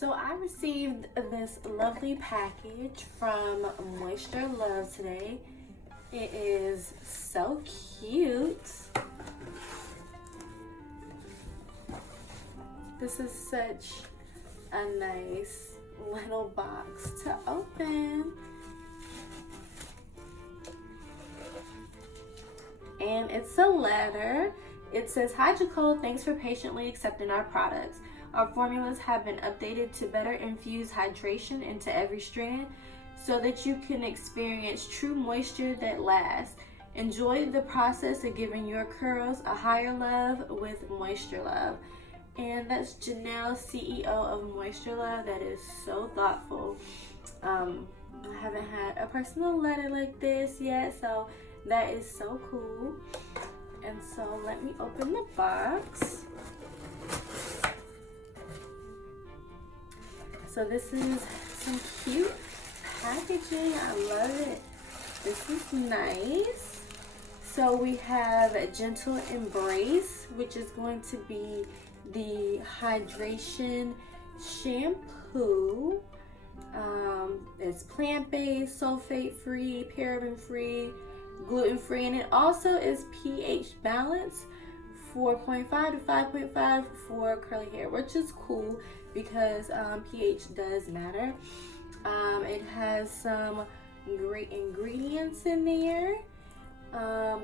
So I received this lovely package from Moisture Love today. It is so cute. This is such a nice little box to open. And it's a letter. It says, "Hi Jacole, thanks for patiently accepting our products. Our formulas have been updated to better infuse hydration into every strand so that you can experience true moisture that lasts. Enjoy the process of giving your curls a higher love with Moisture Love." And that's Janelle, CEO of Moisture Love. That is so thoughtful. I haven't had a personal letter like this yet, so that is so cool. And so let me open the box. So this is some cute packaging. I love it. This is nice. So we have a Gentle Embrace, which is going to be the hydration shampoo. It's plant-based, sulfate-free, paraben-free, gluten-free, and it also is pH balanced, 4.5 to 5.5 for curly hair, which is cool because pH does matter. It has some great ingredients in there.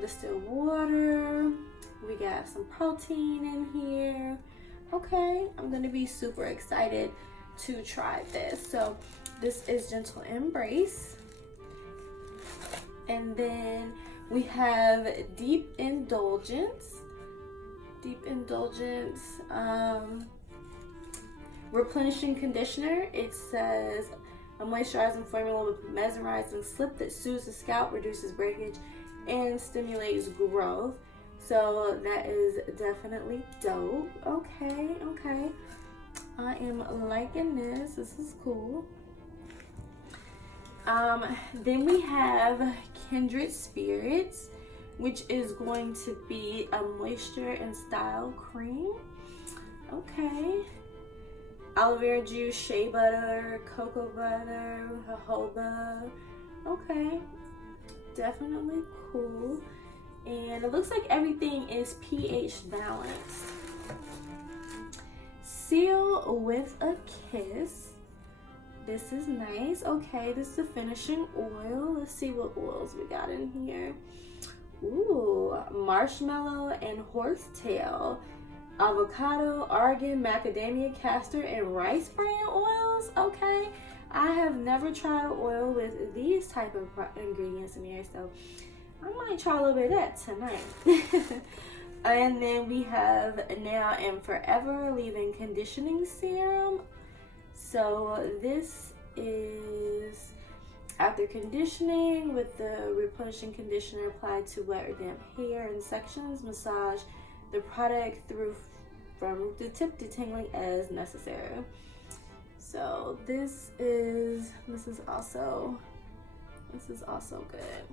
Distilled water. We got some protein in here. Okay, I'm gonna be super excited to try this. So this is Gentle Embrace. And then we have Deep Indulgence. Deep Indulgence replenishing conditioner. It says a moisturizing formula with mesmerizing slip that soothes the scalp, reduces breakage, and stimulates growth. So that is definitely dope. Okay. I am liking this. This is cool. Then we have Kindred Spirits, which is going to be a moisture and style cream. Okay. Aloe vera juice, shea butter, cocoa butter, jojoba. Okay. Definitely cool. And it looks like everything is pH balanced. Seal with a Kiss. This is nice. Okay, this is a finishing oil. Let's see what oils we got in here. Ooh, marshmallow and horsetail, avocado, argan, macadamia, castor, and rice bran oils. Okay, I have never tried oil with these type of ingredients in here, so I might try a little bit of that tonight. And then we have Now and Forever Leave-In Conditioning Serum. So this is after conditioning with the replenishing conditioner applied to wet or damp hair in sections. Massage the product through from root to tip, detangling as necessary. So this is also good.